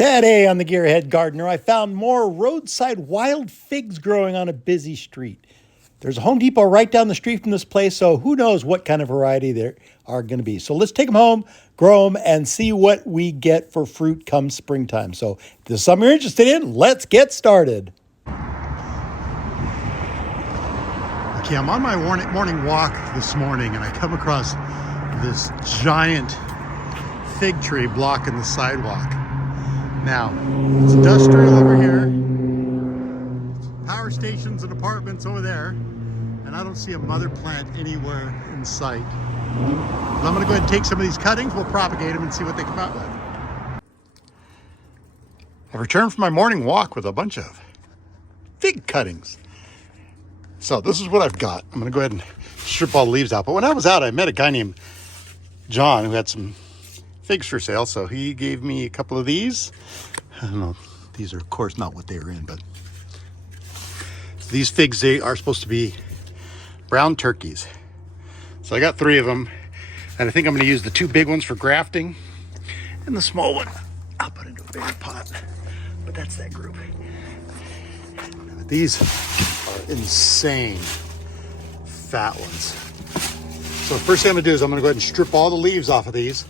Today on the Gearhead Gardener, I found more roadside wild figs growing on a busy street. There's a Home Depot right down the street from this place, so who knows what kind of variety there are going to be. So let's take them home, grow them, and see what we get for fruit come springtime. So if this is something you're interested in, let's get started. Okay, I'm on my morning walk this morning, and I come across this giant fig tree blocking the sidewalk. Now, it's industrial over here, power stations and apartments over there, and I don't see a mother plant anywhere in sight. But I'm going to go ahead and take some of these cuttings, we'll propagate them and see what they come out with. I've returned from my morning walk with a bunch of fig cuttings. So this is what I've got. I'm going to go ahead and strip all the leaves out. But when I was out, I met a guy named John who had some figs for sale, so he gave me a couple of these. I don't know, these are of course not what they were in, but these figs, they are supposed to be brown turkeys. So I got 3 of them, and I think I'm going to use the 2 big ones for grafting, and the small one I'll put into a bigger pot. But that's that group. These are insane fat ones. So the first thing I'm going to do is I'm going to go ahead and strip all the leaves off of these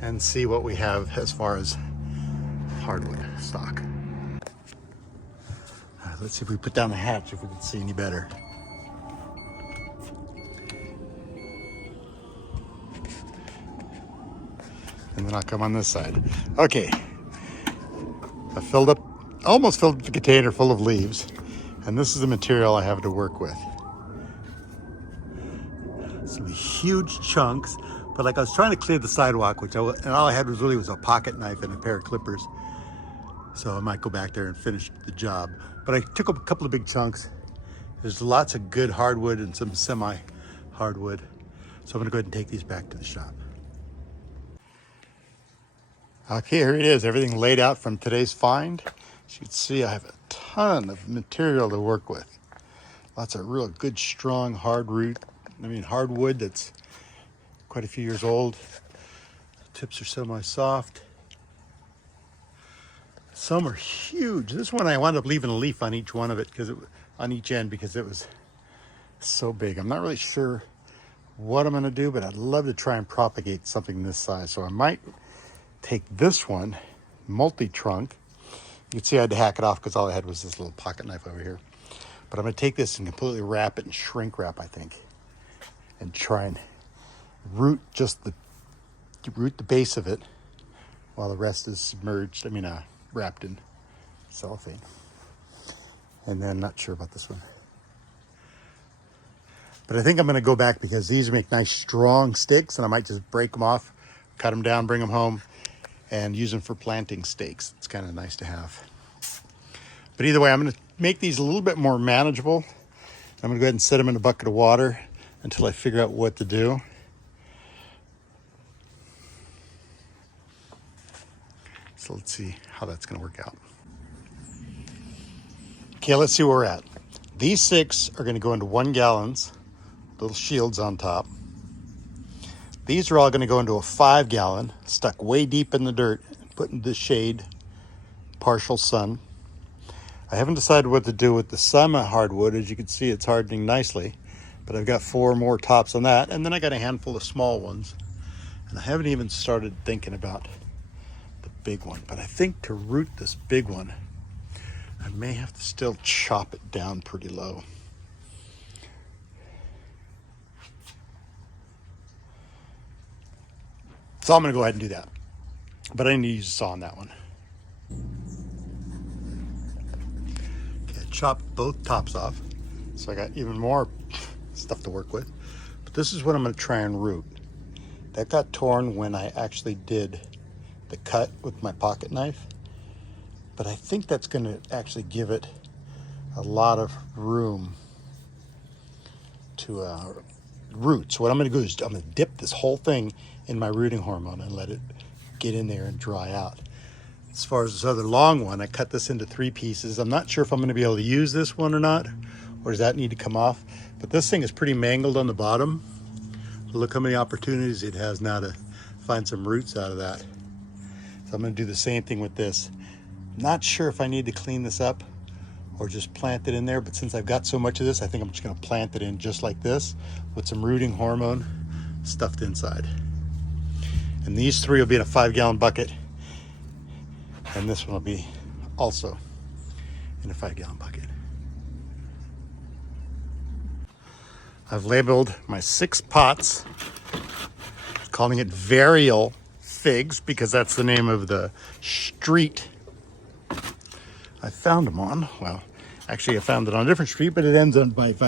and see what we have as far as hardwood stock. All right, let's see if we put down the hatch, if we can see any better. And then I'll come on this side. Okay, I almost filled up the container full of leaves, and this is the material I have to work with. Some huge chunks. But like I was trying to clear the sidewalk, and all I had was a pocket knife and a pair of clippers. So I might go back there and finish the job. But I took up a couple of big chunks. There's lots of good hardwood and some semi-hardwood. So I'm gonna go ahead and take these back to the shop. Okay, here it is, everything laid out from today's find. As you can see, I have a ton of material to work with. Lots of real good, strong hardwood that's quite a few years old. Tips are semi-soft. Some are huge. This one I wound up leaving a leaf on each one of it, on each end, because it was so big. I'm not really sure what I'm going to do, but I'd love to try and propagate something this size. So I might take this one, multi-trunk. You can see I had to hack it off because all I had was this little pocket knife over here. But I'm going to take this and completely wrap it and shrink wrap, I think, and try and root the base of it while the rest is submerged, wrapped in cellophane. And then not sure about this one. But I think I'm going to go back because these make nice strong sticks, and I might just break them off, cut them down, bring them home, and use them for planting stakes. It's kind of nice to have. But either way, I'm going to make these a little bit more manageable. I'm going to go ahead and set them in a bucket of water until I figure out what to do. So let's see how that's going to work out. Okay, let's see where we're at. These 6 are going to go into 1 gallons, little shields on top. These are all going to go into a 5 gallon, stuck way deep in the dirt, put in the shade, partial sun. I haven't decided what to do with the semi-hardwood. As you can see, it's hardening nicely, but I've got 4 more tops on that, and then I got a handful of small ones. And I haven't even started thinking about the big one, but I think to root this big one, I may have to still chop it down pretty low. So I'm going to go ahead and do that, but I need to use a saw on that one. Okay, I chopped both tops off, so I got even more stuff to work with. But this is what I'm going to try and root. That got torn when I actually did the cut with my pocket knife, but I think that's going to actually give it a lot of room to root. So what I'm going to do is I'm going to dip this whole thing in my rooting hormone and let it get in there and dry out. As far as this other long one, I cut this into 3 pieces. I'm not sure if I'm going to be able to use this one or not, or does that need to come off? But this thing is pretty mangled on the bottom. Look how many opportunities it has now to find some roots out of that. So I'm going to do the same thing with this. Not sure if I need to clean this up or just plant it in there, but since I've got so much of this, I think I'm just going to plant it in just like this with some rooting hormone stuffed inside. And these three will be in a 5-gallon bucket, and this one will be also in a 5-gallon bucket. I've labeled my 6 pots, calling it Varial Figs because that's the name of the street I found them on. Well, actually I found it on a different street, but it ends on right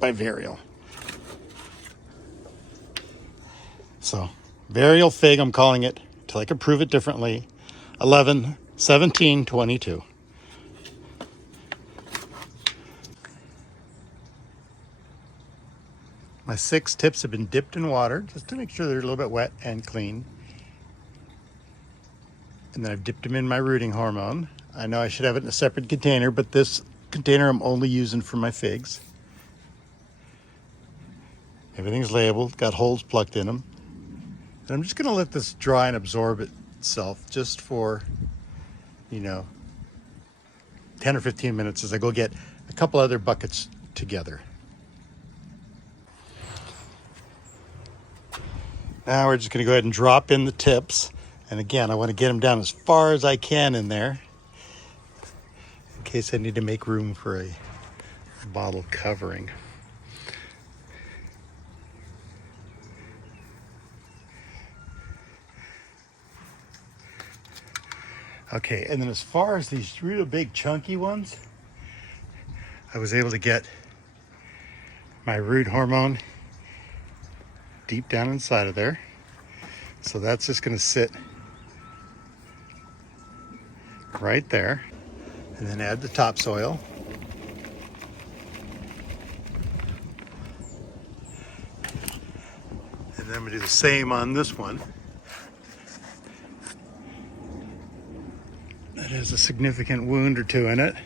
by Varial. So Varial Fig, I'm calling it till I can prove it differently. 11, 17, 22. My 6 tips have been dipped in water just to make sure they're a little bit wet and clean. And then I've dipped them in my rooting hormone. I know I should have it in a separate container, but this container I'm only using for my figs. Everything's labeled, got holes plugged in them. And I'm just gonna let this dry and absorb itself just for, 10 or 15 minutes as I go get a couple other buckets together. Now we're just going to go ahead and drop in the tips. And again, I want to get them down as far as I can in there in case I need to make room for a bottle covering. Okay, and then as far as these real big chunky ones, I was able to get my root hormone deep down inside of there. So that's just going to sit right there. And then add the topsoil. And then I'm going to do the same on this one. That has a significant wound or two in it.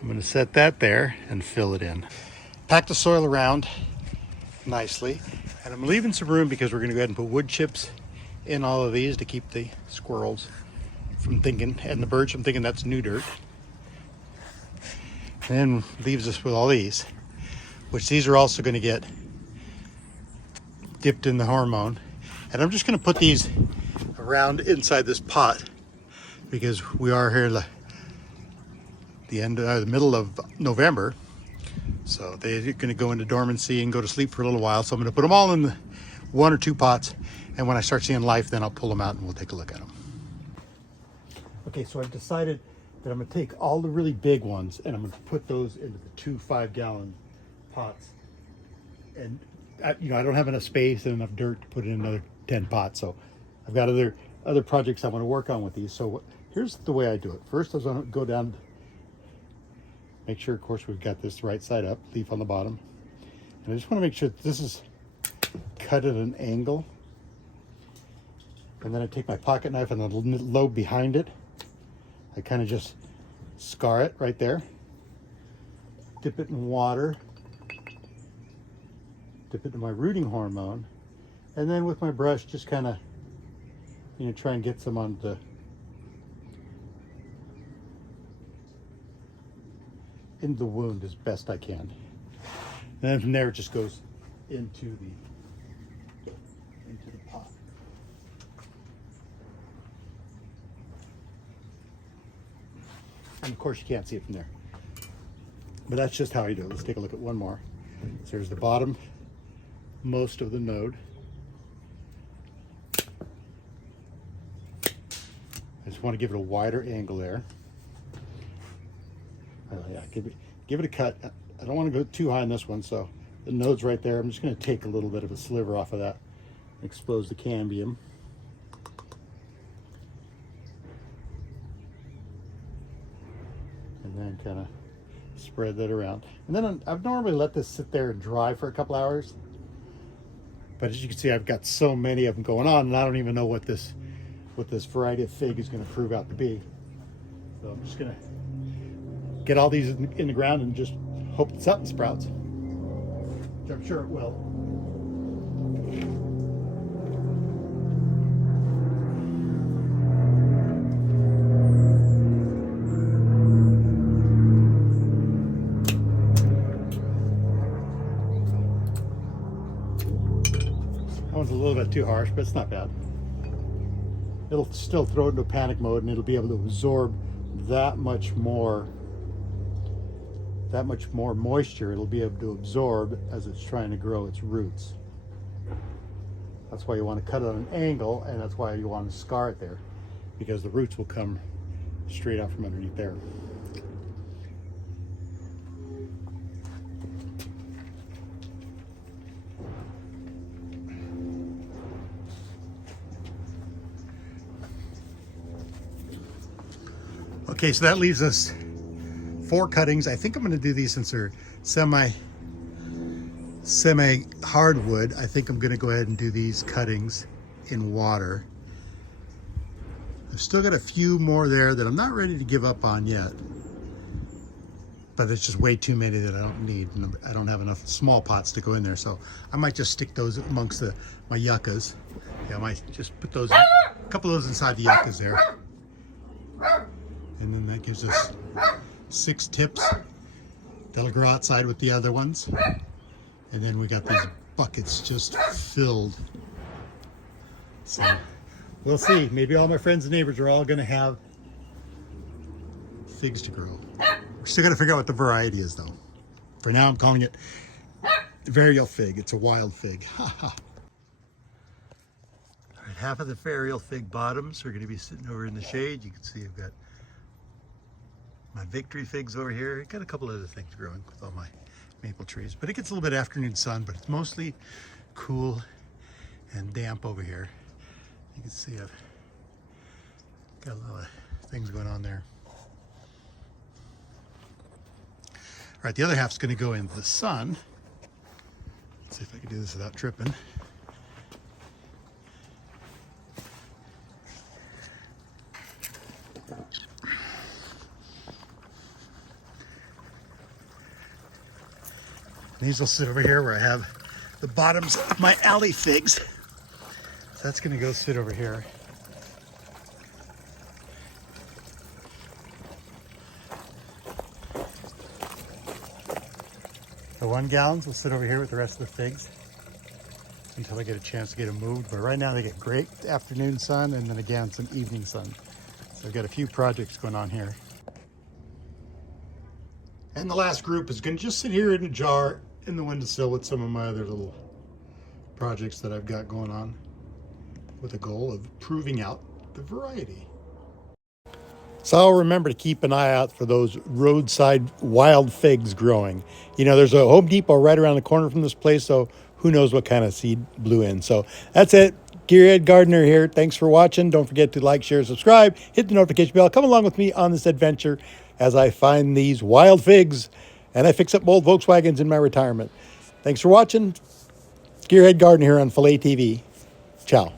I'm going to set that there and fill it in. Pack the soil around nicely, and I'm leaving some room because we're going to go ahead and put wood chips in all of these to keep the squirrels from thinking, and the birds from thinking that's new dirt. And then leaves us with all these, which these are also going to get dipped in the hormone. And I'm just going to put these around inside this pot because we are here the middle of November. So they're going to go into dormancy and go to sleep for a little while. So I'm going to put them all in the 1 or 2 pots. And when I start seeing life, then I'll pull them out and we'll take a look at them. Okay, so I've decided that I'm going to take all the really big ones and I'm going to put those into the 2 5-gallon pots. And I don't have enough space and enough dirt to put in another 10 pots. So I've got other projects I want to work on with these. So here's the way I do it. First, I was going to go down. Make sure, of course, we've got this right side up, leaf on the bottom. And I just want to make sure that this is cut at an angle. And then I take my pocket knife and the lobe behind it. I kind of just scar it right there. Dip it in water. Dip it in my rooting hormone. And then with my brush, just kind of, try and get some on the in the wound as best I can. And then from there it just goes into the pot. And of course you can't see it from there. But that's just how I do it. Let's take a look at one more. So there's the bottom most of the node. I just want to give it a wider angle there. Yeah, give it a cut. I don't want to go too high on this one, so the node's right there. I'm just going to take a little bit of a sliver off of that, expose the cambium. And then kind of spread that around. And then I've normally let this sit there and dry for a couple hours. But as you can see, I've got so many of them going on, and I don't even know what this variety of fig is going to prove out to be. So I'm just going to get all these in the ground and just hope that something sprouts, which I'm sure it will. not too harsh, but it's not bad. It'll still throw it into panic mode, and it'll be able to absorb that much more moisture. It'll be able to absorb as it's trying to grow its roots. That's why you want to cut it on an angle, and that's why you want to scar it there, because the roots will come straight out from underneath there. Okay, so that leaves us 4 cuttings. I think I'm going to do these since they're semi hardwood. I think I'm going to go ahead and do these cuttings in water. I've still got a few more there that I'm not ready to give up on yet, but it's just way too many that I don't need, and I don't have enough small pots to go in there, so I might just stick those amongst my yuccas. Yeah, I might just put those, a couple of those inside the yuccas there, and then that gives us 6 tips that'll grow outside with the other ones. And then we got these buckets just filled. So we'll see. Maybe all my friends and neighbors are all going to have figs to grow. We're still got to figure out what the variety is, though. For now, I'm calling it varial fig. It's a wild fig. All right, half of the varial fig bottoms are going to be sitting over in the shade. You can see I've got my victory figs over here. Got a couple other things growing with all my maple trees, but it gets a little bit of afternoon sun, but it's mostly cool and damp over here. You can see I've got a lot of things going on there. All right, the other half's going to go into the sun. Let's see if I can do this without tripping. These will sit over here where I have the bottoms of my alley figs. So that's going to go sit over here. The 1 gallons will sit over here with the rest of the figs until I get a chance to get them moved. But right now they get great afternoon sun and then again some evening sun. So I've got a few projects going on here. And the last group is going to just sit here in a jar in the windowsill with some of my other little projects that I've got going on, with a goal of proving out the variety. So I'll remember to keep an eye out for those roadside wild figs growing. You know, there's a Home Depot right around the corner from this place, so who knows what kind of seed blew in. So that's it. Gearhead Gardener here. Thanks for watching. Don't forget to like, share, subscribe, hit the notification bell. Come along with me on this adventure as I find these wild figs and I fix up old Volkswagens in my retirement. Thanks for watching. Gearhead Gardener here on Filet TV. Ciao.